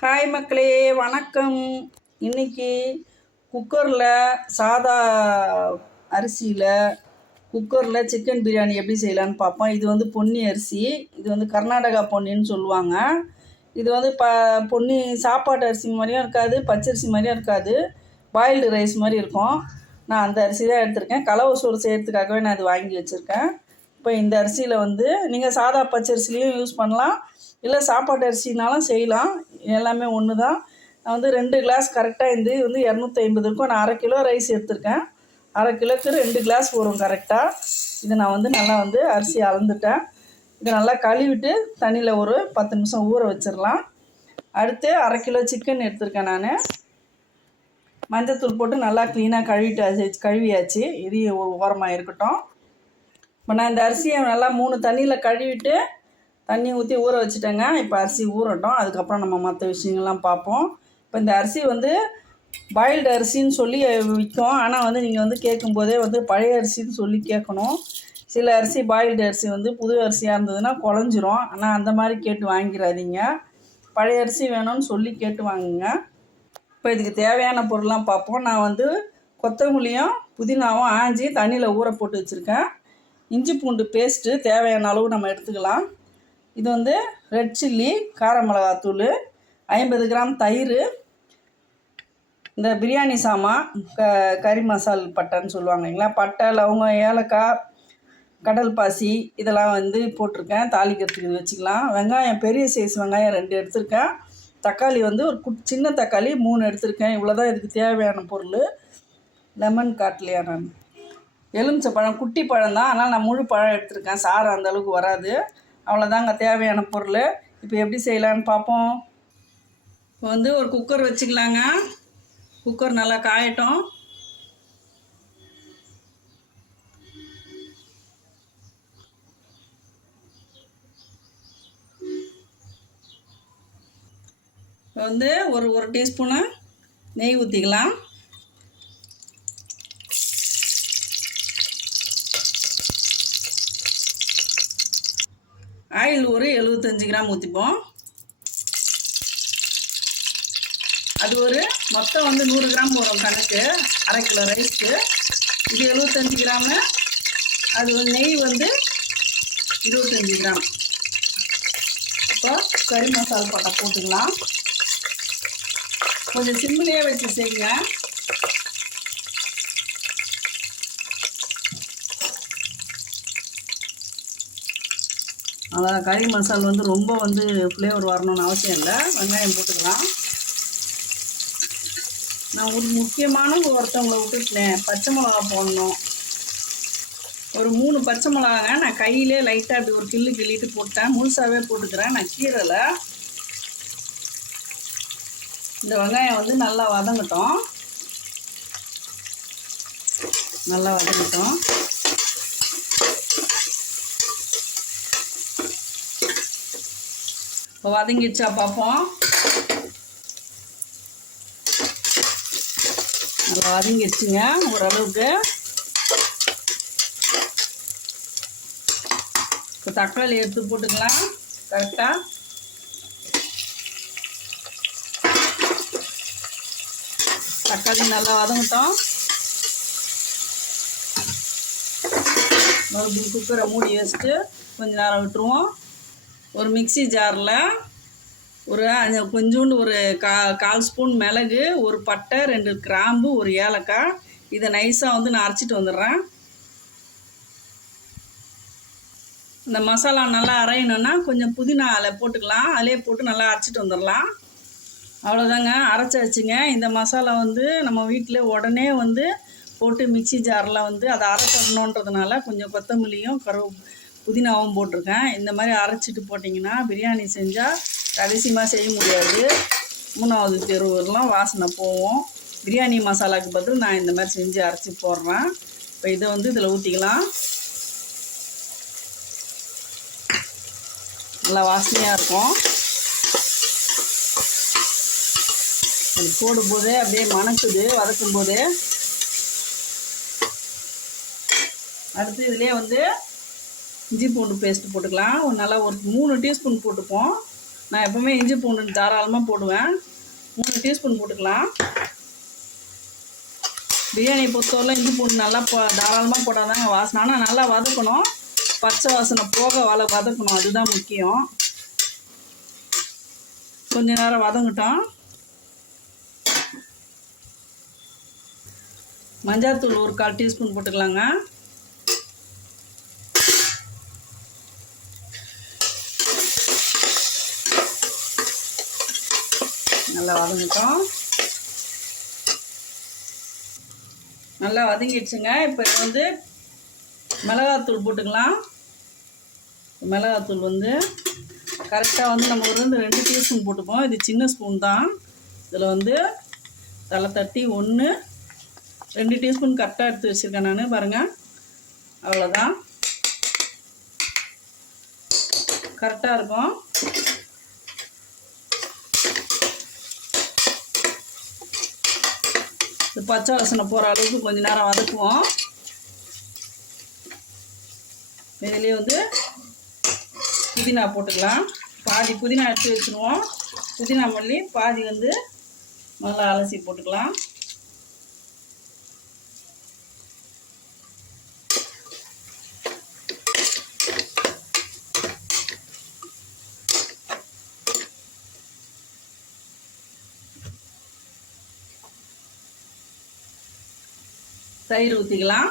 Hi மக்களே, வணக்கம். இன்றைக்கி குக்கரில் சாதா அரிசியில் குக்கரில் சிக்கன் பிரியாணி எப்படி செய்யலான்னு பார்ப்போம். இது வந்து பொன்னி அரிசி, இது வந்து கர்நாடகா பொன்னின்னு சொல்லுவாங்க. இது வந்து பொன்னி சாப்பாட்டு அரிசி மாதிரியும் இருக்காது, பச்சரிசி மாதிரியும் இருக்காது, பாயில்டு ரைஸ் மாதிரி இருக்கும். நான் அந்த அரிசி தான் எடுத்திருக்கேன். கலவை சோறு செய்கிறதுக்காகவே நான் இது வாங்கி வச்சுருக்கேன். இப்போ இந்த அரிசியில் வந்து நீங்கள் சாதா பச்சரிசிலையும் யூஸ் பண்ணலாம், இல்லை சாப்பாட்டு அரிசினாலும் செய்யலாம். எல்லாமே ஒன்று தான். நான் வந்து 2 கிளாஸ் கரெக்டாக இது வந்து 250 இருக்கும். நான் 1/2 கிலோ ரைஸ் எடுத்திருக்கேன். 1/2 கிலோக்கு 2 கிளாஸ் வரும் கரெக்டாக. இதை நான் வந்து நல்லா வந்து அரிசி அளந்துட்டேன். இதை நல்லா கழுவிட்டு தண்ணியில் ஒரு 10 நிமிஷம் ஊற வச்சிடலாம். அடுத்து 1/2 கிலோ சிக்கன் எடுத்திருக்கேன். நான் மஞ்சத்தூள் போட்டு நல்லா க்ளீனாக கழுவியாச்சு. இது ஒரு ஓரமாக இருக்கட்டும். இப்போ நான் இந்த அரிசியை நல்லா 3 தண்ணியில் கழுவிட்டு தண்ணி ஊற்றி ஊற வச்சுட்டேங்க. இப்போ அரிசி ஊறட்டும், அதுக்கப்புறம் நம்ம மற்ற விஷயங்கள்லாம் பார்ப்போம். இப்போ இந்த அரிசி வந்து பாயில்டு அரிசின்னு சொல்லி விற்கும். ஆனால் வந்து நீங்கள் வந்து கேட்கும்போதே வந்து பழைய அரிசின்னு சொல்லி கேட்கணும். சில அரிசி பாயில்டு அரிசி வந்து புது அரிசியாக இருந்ததுன்னா குழஞ்சிரும். ஆனால் அந்த மாதிரி கேட்டு வாங்கிடாதீங்க. பழைய அரிசி வேணும்னு சொல்லி கேட்டு வாங்குங்க. இப்போ இதுக்கு தேவையான பொருள்லாம் பார்ப்போம். நான் வந்து கொத்தமல்லியும் புதினாவும் ஆஞ்சி தண்ணியில் ஊற போட்டு வச்சுருக்கேன். இஞ்சி பூண்டு பேஸ்ட்டு தேவையான அளவு நம்ம எடுத்துக்கலாம். இது வந்து ரெட் சில்லி, கார மிளகாத்தூள், 50 கிராம் தயிர், இந்த பிரியாணி சாமான், கறி மசால் பட்டைன்னு சொல்லுவாங்க இல்லைங்களா, பட்டை, லவங்கம், ஏலக்காய், கடல் பாசி இதெல்லாம் வந்து போட்டிருக்கேன். தாளிக்கிறதுக்கு இது வச்சுக்கலாம். வெங்காயம் பெரிய சைஸ் வெங்காயம் 2 எடுத்திருக்கேன். தக்காளி வந்து ஒரு சின்ன தக்காளி 3 எடுத்திருக்கேன். இவ்வளோ தான் இதுக்கு தேவையான பொருள். லெமன் காட்டலையா நான், எலுமிச்சை பழம் குட்டி பழம் தான், ஆனால் நான் முழு பழம் எடுத்திருக்கேன். சாறு அந்தளவுக்கு வராது. அவ்வளோதாங்க தேவையான பொருள். இப்போ எப்படி செய்யலான்னு பார்ப்போம். இப்போ வந்து ஒரு குக்கர் வச்சுக்கலாங்க. குக்கர் நல்லா காயட்டும். இப்போ வந்து ஒரு டீஸ்பூனு நெய் ஊற்றிக்கலாம். ஆயில் ஒரு 75 கிராம் ஊற்றிப்போம். அது ஒரு மொத்தம் வந்து 100 கிராம் வரும் கணக்கு, 1/2 கிலோ ரைஸ்க்கு. இது 75 கிராமு. அது நெய் வந்து 25 கிராம். இப்போ கறி மசால் பட்டை போட்டுக்கலாம். கொஞ்சம் சிம்மிலே வச்சு செய்யுங்க. அதான் கறி மசால் வந்து ரொம்ப வந்து ஃப்ளேவர் வரணும்னு அவசியம் இல்லை. வெங்காயம் போட்டுக்கலாம். நான் ஒரு முக்கியமான ஒருத்தவங்களை விட்டுட்டேன், பச்சை மிளகா போடணும். ஒரு 3 பச்சை மிளகாங்க நான் கையிலே லைட்டாக அப்படி ஒரு கிள்ளிட்டு போட்டேன். முழுசாகவே போட்டுக்கிறேன், நான் கீரையில். இந்த வெங்காயம் வந்து நல்லா வதங்கட்டும். இப்போ வதங்கிடுச்சா பார்ப்போம். நல்லா வதங்கிடுச்சுங்க ஓரளவுக்கு. இப்போ தக்காளி எடுத்து போட்டுக்கலாம் கரெக்டாக. தக்காளி நல்லா வதங்கட்டும். மறுபடியும் குக்கரை மூடி வச்சுட்டு கொஞ்சம் நேரம் விட்டுருவோம். ஒரு மிக்சி ஜாரில் ஒரு கொஞ்சோண்டு ஒரு கால் ஸ்பூன் மிளகு, ஒரு பட்டை, 2 கிராம்பு, ஒரு ஏலக்காய், இதை நைஸாக வந்து நான் அரைச்சிட்டு வந்துடுறேன். இந்த மசாலா நல்லா அரையணுன்னா கொஞ்சம் புதினா அதில் போட்டுக்கலாம். அதிலே போட்டு நல்லா அரைச்சிட்டு வந்துடலாம். அவ்வளோதாங்க, அரைச்சாச்சுங்க. இந்த மசாலா வந்து நம்ம வீட்டில் உடனே வந்து போட்டு மிக்சி ஜாரில் வந்து அதை அரைச்சிடணுன்றதுனால கொஞ்சம் கொத்தமல்லியும் புதினாவும் போட்டிருக்கேன். இந்த மாதிரி அரைச்சிட்டு போட்டிங்கன்னா பிரியாணி செஞ்சால் ரகசியமாக செய்ய முடியாது. 3வது தெருவெல்லாம் வாசனை போவோம். பிரியாணி மசாலாவுக்கு பதில் நான் இந்த மாதிரி செஞ்சு அரைச்சி போடுறேன். இப்போ இதை வந்து இதில் ஊற்றிக்கலாம். நல்லா வாசனையாக இருக்கும். அது போடும்போதே அப்படியே மணக்குது வதக்கும் போதே. அடுத்து இதிலே வந்து இஞ்சி பூண்டு பேஸ்ட்டு போட்டுக்கலாம். நல்லா ஒரு 3 டீஸ்பூன் போட்டுப்போம். நான் எப்போவுமே இஞ்சி பூண்டு தாராளமாக போடுவேன். 3 டீஸ்பூன் போட்டுக்கலாம். பிரியாணி பொறுத்தவரை இஞ்சி பூண்டு நல்லா தாராளமாக போட்டாதாங்க வாசனை. ஆனால் நல்லா வதக்கணும், பச்சை வாசனை போக வதக்கணும், அதுதான் முக்கியம். கொஞ்ச நேரம் வதங்கட்டும். மஞ்சள்தூள் ஒரு 1/4 டீஸ்பூன் போட்டுக்கலாங்க. நல்லா வதங்கட்டும். நல்லா வதங்கிடுச்சுங்க. இப்போ இது வந்து மிளகாத்தூள் போட்டுக்கலாம். மிளகாத்தூள் வந்து கரெக்டாக வந்து நம்ம ஒரு 2 டீஸ்பூன் போட்டுப்போம். இது சின்ன ஸ்பூன் தான். இதில் வந்து தலை தட்டி 1 2 டீஸ்பூன் கரெக்டாக எடுத்து வச்சுருக்கேன் நான். பாருங்கள், அவ்வளோதான், கரெக்டாக இருக்கும். பச்சை வாசனை போகிற அளவுக்கு கொஞ்சம் நேரம் வதக்குவோம். இதுலேயே வந்து புதினா போட்டுக்கலாம். பாதி புதினா எடுத்து வச்சுருவோம். புதினா மல்லி பாதி வந்து நல்லா அலசி போட்டுக்கலாம். தயிர் ஊற்றிக்கலாம்.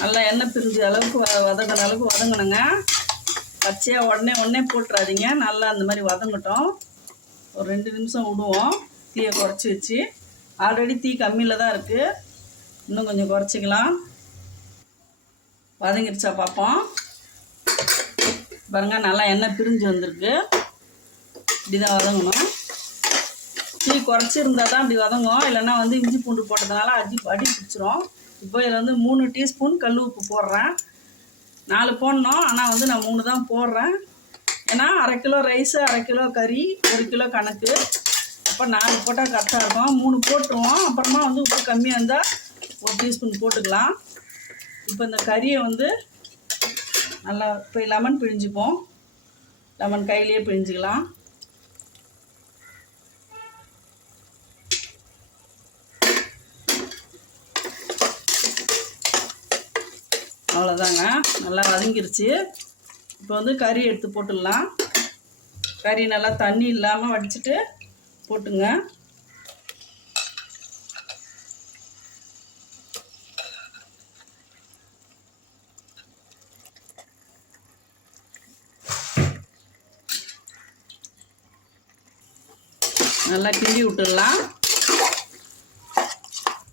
நல்லா எண்ணெய் பிரிஞ்ச அளவுக்கு வதங்கின அளவுக்கு வதங்கணுங்க. பச்சையாக உடனே போட்டுறாதீங்க. நல்லா அந்த மாதிரி வதங்கட்டும். ஒரு 2 நிமிஷம் விடுவோம். தீயை குறைச்சி வச்சு. ஆல்ரெடி தீ கம்மியில் தான் இருக்குது, இன்னும் கொஞ்சம் குறைச்சிக்கலாம். வதங்கிடுச்சா பார்ப்போம். பாருங்கள், நல்லா எண்ணெய் பிரிஞ்சு வந்திருக்கு. இப்படி தான் வதங்கணும். தீ குறைச்சிருந்தால் தான் இப்படி வதங்கும். இல்லைன்னா வந்து இஞ்சி பூண்டு போட்டதுனால அடி பிடிச்சிரும். இப்போ இதில் வந்து 3 டீஸ்பூன் கல் உப்பு போடுறேன். 4 போடணும், ஆனால் வந்து நான் 3 தான் போடுறேன். ஏன்னா 1/2 கிலோ ரைஸு, 1/2 கிலோ கறி, 1 கிலோ கணக்கு. அப்போ 4 போட்டால் கரெக்டாக இருக்கும். 3 போட்டுருவோம். அப்புறமா வந்து உப்பு கம்மியாக இருந்தால் 1 டீஸ்பூன் போட்டுக்கலாம். இப்போ இந்த கறியை வந்து நல்லா இப்போ லெமன் பிழிஞ்சுப்போம். லெமன் கையிலேயே பிழிஞ்சிக்கலாம். அவ்வளோதாங்க, நல்லா வதங்கிருச்சு. இப்போ வந்து கறி எடுத்து போட்டுடலாம். கறி நல்லா தண்ணி இல்லாமல் வடிச்சிட்டு போட்டுங்க. நல்லா கிண்டி விட்டுடலாம்.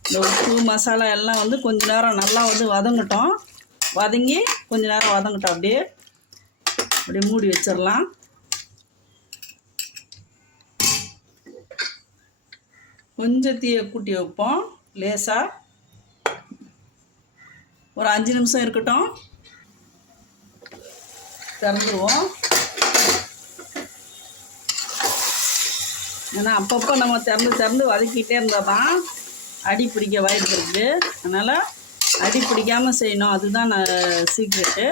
இந்த உப்பு மசாலா எல்லாம் வந்து கொஞ்ச நேரம் நல்லா வந்து வதங்கட்டும். வதங்கி கொஞ்ச நேரம் வதங்கட்டும். அப்படியே மூடி வச்சிடலாம். கொஞ்சம் தீயை கூட்டி வைப்போம். லேசாக ஒரு 5 நிமிஷம் இருக்கட்டும். திறந்துருவோம். ஏன்னா அப்பப்போ நம்ம திறந்து வதக்கிட்டே இருந்தால் தான் அடி பிடிக்க வாய்ப்பு இருக்குது. அதனால் அடி பிடிக்காமல் செய்யணும், அதுதான் சீக்ரெட்டு.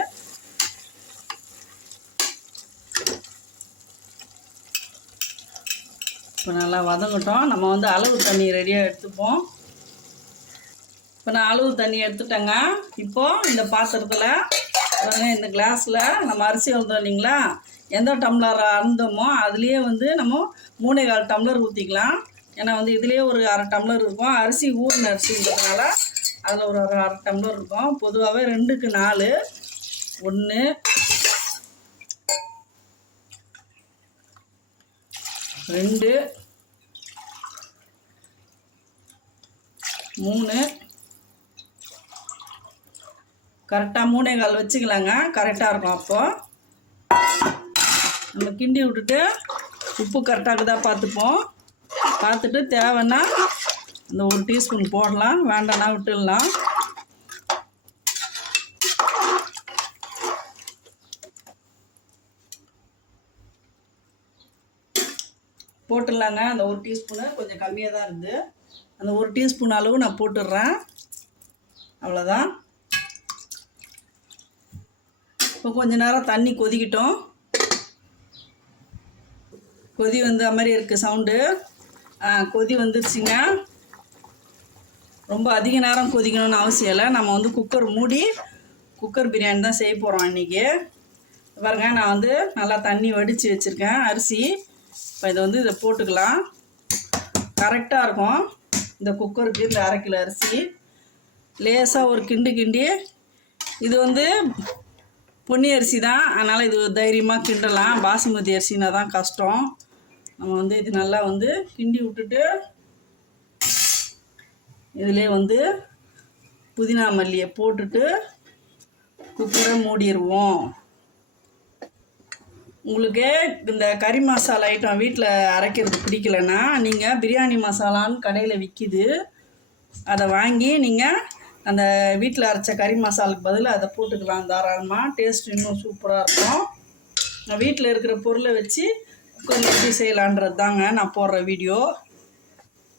இப்போ நல்லா வதங்கட்டும். நம்ம வந்து அளவு தண்ணி ரெடியாக எடுத்துப்போம். இப்போ நான் அளவு தண்ணி எடுத்துட்டேங்க. இப்போது இந்த பாத்திரத்தில் இந்த கிளாஸில் நம்ம அரிசி வந்தோம் இல்லைங்களா, எந்த டம்ளர் அருந்தோமோ அதுலேயே வந்து நம்ம 3/4 டம்ளர் ஊற்றிக்கலாம். ஏன்னா வந்து இதுலேயே ஒரு 1/2 டம்ளர் இருக்கும். அரிசி ஊறின அரிசின்றதுனால அதில் ஒரு 1/2 டம்ளர் இருக்கும். பொதுவாகவே 2க்கு 4, 1, 2, 3, கரெக்டாக 3/4 வச்சுக்கலாங்க. கரெக்டாக இருக்கும். அப்போது நம்ம கிண்டி விட்டுட்டு உப்பு கரெக்டாக தான் பார்த்துட்டு தேவைன்னா இந்த 1 டீஸ்பூன் போடலாம், வேண்டாம்னா விட்டுடலாம். போட்டுடலாங்க. அந்த 1 டீஸ்பூனு கொஞ்சம் கம்மியாக தான் இருக்குது. அந்த 1 டீஸ்பூன் அளவு நான் போட்டுடுறேன். அவ்வளோதான். இப்போ கொஞ்ச நேரம் தண்ணி கொதிக்கட்டும். கொதி வந்த மாதிரி இருக்குது சவுண்டு. கொதி வந்துருச்சுங்க. ரொம்ப அதிக நேரம் கொதிக்கணும்னு அவசியம் இல்லை. நம்ம வந்து குக்கர் மூடி குக்கர் பிரியாணி தான் செய்ய போகிறோம் இன்றைக்கி. பாருங்க, நான் வந்து நல்லா தண்ணி வடித்து வச்சுருக்கேன் அரிசி. இப்போ இதை வந்து இதை போட்டுக்கலாம். கரெக்டாக இருக்கும் இந்த குக்கருக்கு இந்த 1/2 கிலோ அரிசி. லேசாக ஒரு கிண்டி இது வந்து பொன்னி அரிசி தான், அதனால் இது தைரியமாக கிண்டலாம். பாசுமதி அரிசினா தான் கஷ்டம். நம்ம வந்து இது நல்லா வந்து கிண்டி விட்டுட்டு இதிலே வந்து புதினா மல்லியை போட்டுட்டு குக்கரை மூடிடுவோம். உங்களுக்கு இந்த கறி மசாலா ஐட்டம் வீட்டில் அரைக்கிறது பிடிக்கலைன்னா நீங்கள் பிரியாணி மசாலான்னு கடையில் விற்கிது, அதை வாங்கி நீங்கள் அந்த வீட்டில் அரைச்ச கறி மசாலுக்கு பதில் அதை போட்டுக்கலாம் தாராளமாக. டேஸ்ட் இன்னும் சூப்பராக இருக்கும். நான் வீட்டில் இருக்கிற பொருளை வச்சு குக்கரில் எப்படி செய்யலான்றது தாங்க நான் போடுற வீடியோ.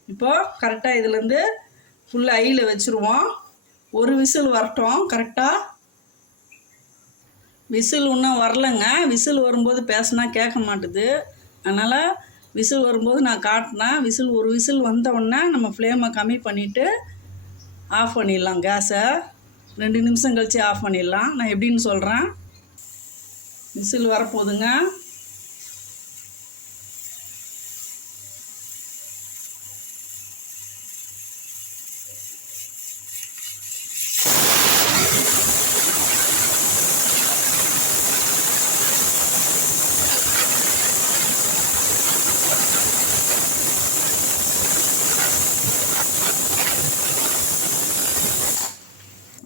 இப்போது கரெக்டாக இதுலேருந்து ஃபுல்லாக ஐயில் வச்சுருவோம். ஒரு விசில் வரட்டும். கரெக்டாக விசில் இன்னும் வரலைங்க. விசில் வரும்போது பேசினா கேட்க மாட்டுது, அதனால் விசில் வரும்போது நான் காட்டினேன். ஒரு விசில் வந்தவுடனே நம்ம ஃப்ளேமை கம்மி பண்ணிவிட்டு ஆஃப் பண்ணிடலாம் கேஸை. 2 நிமிஷம் கழித்து ஆஃப் பண்ணிடலாம். நான் எப்படின்னு சொல்கிறேன். விசில் வரப்போகுதுங்க.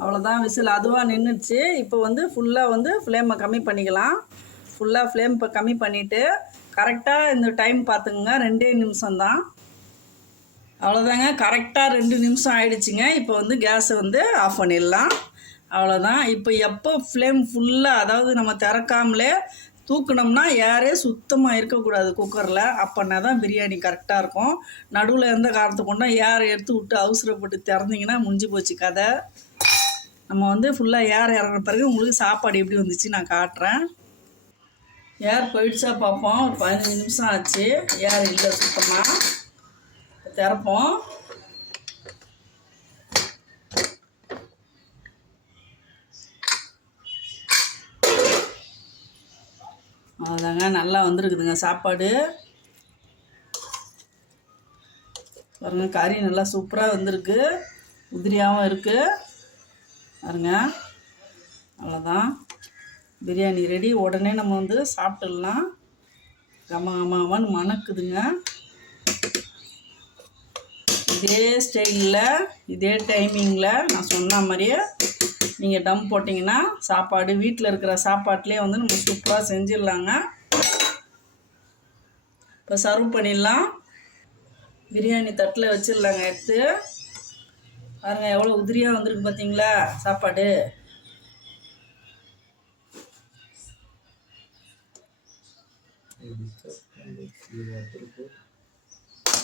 அவ்வளோதான், விசில் அதுவாக நின்றுச்சு. இப்போ வந்து ஃபுல்லாக வந்து ஃப்ளேமை கம்மி பண்ணிக்கலாம். ஃபுல்லாக ஃப்ளேம் இப்போ கம்மி பண்ணிவிட்டு கரெக்டாக இந்த டைம் பார்த்துக்குங்க. 2 நிமிஷம்தான். அவ்வளோதாங்க, கரெக்டாக 2 நிமிஷம் ஆயிடுச்சுங்க. இப்போ வந்து கேஸை வந்து ஆஃப் பண்ணிடலாம். அவ்வளோதான். இப்போ எப்போ ஃப்ளேம் ஃபுல்லாக, அதாவது நம்ம திறக்காமலே தூக்குனோம்னா ஏரே சுத்தமாக இருக்கக்கூடாது குக்கரில். அப்போனா தான் பிரியாணி கரெக்டாக இருக்கும். நடுவில் எந்த காரணத்தை கொண்டா ஏரை எடுத்து விட்டு அவசரப்பட்டு திறந்தீங்கன்னா முடிஞ்சு போச்சு கதை. நம்ம வந்து ஃபுல்லாக ஏர் இறங்கின பிறகு உங்களுக்கு சாப்பாடு எப்படி வந்துச்சு நான் காட்டுறேன். ஏர் போயிடுச்சா பார்ப்போம். ஒரு 15 நிமிஷம் ஆச்சு. ஏர் இல்லை சுத்தமாக. திறப்போம். அதாங்க நல்லா வந்துருக்குதுங்க சாப்பாடு. பாருங்க, கறி நல்லா சூப்பராக வந்திருக்கு. உதிரியாகவும் இருக்குது பாருங்க. அவ்வளோதான், பிரியாணி ரெடி. உடனே நம்ம வந்து சாப்பிட்டுடலாம். கமகமான்னு மணக்குதுங்க. இதே ஸ்டைலில் இதே டைமிங்கில் நான் சொன்ன மாதிரியே நீங்கள் டம் போட்டிங்கன்னா சாப்பாடு வீட்டில் இருக்கிற சாப்பாட்லேயே வந்து நம்ம சூப்பராக செஞ்சிடலாங்க. இப்போ சர்வ் பண்ணிடலாம். பிரியாணி தட்டில் வச்சிடலாங்க எடுத்து. பாருங்கள் எவ்வளோ உதிரியாக வந்திருக்கு பார்த்தீங்களா சாப்பாடு.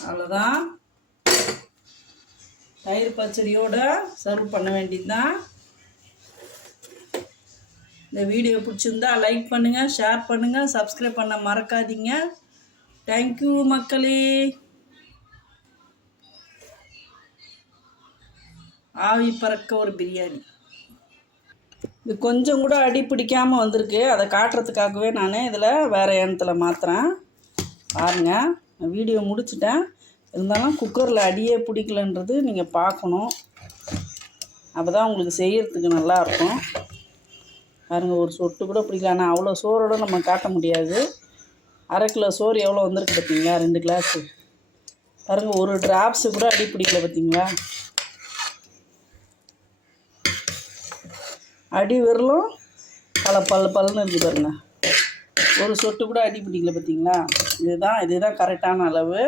அவ்வளோதான், தயிர் பச்சடியோட சர்வ் பண்ண வேண்டியது தான். இந்த வீடியோ பிடிச்சிருந்தா லைக் பண்ணுங்கள், ஷேர் பண்ணுங்கள், சப்ஸ்கிரைப் பண்ண மறக்காதீங்க. தேங்க்யூ மக்களே. ஆவி பறக்க ஒரு பிரியாணி. இது கொஞ்சம் கூட அடி பிடிக்காமல் வந்திருக்கு. அதை காட்டுறதுக்காகவே நான் இதில் வேறு எண்ணத்தில் மாற்றுறேன். பாருங்கள், நான் வீடியோ முடிச்சிட்டேன். இருந்தாலும் குக்கரில் அடியே பிடிக்கலன்றது நீங்கள் பார்க்கணும். அப்போ தான் உங்களுக்கு செய்கிறதுக்கு நல்லாயிருக்கும். பாருங்கள், ஒரு சொட்டு கூட பிடிக்கல. ஆனால் அவ்வளோ சோறோடு நம்ம காட்ட முடியாது. 1/2 கிலோ சோறு எவ்வளோ வந்திருக்கு பார்த்தீங்களா, 2 கிளாஸு. பாருங்கள், ஒரு ட்ராப்ஸு கூட அடி பிடிக்கல பார்த்தீங்களா. அடி விரலும் பல்லுன்னு இருக்குது பாருங்க. ஒரு சொட்டு கூட அடி பிடிக்கல பார்த்தீங்களா. இதுதான் கரெக்டான அளவு.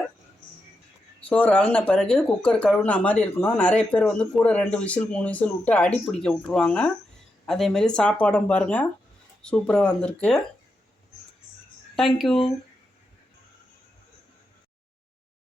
சோறு அழுன பிறகு குக்கர் கழுவுன மாதிரி இருக்கணும். நிறைய பேர் வந்து கூட 2 விசில் 3 விசில் விட்டு அடி பிடிக்க விட்ருவாங்க. அதேமாரி சாப்பாடும் பாருங்கள் சூப்பராக வந்திருக்கு. தேங்க்யூ.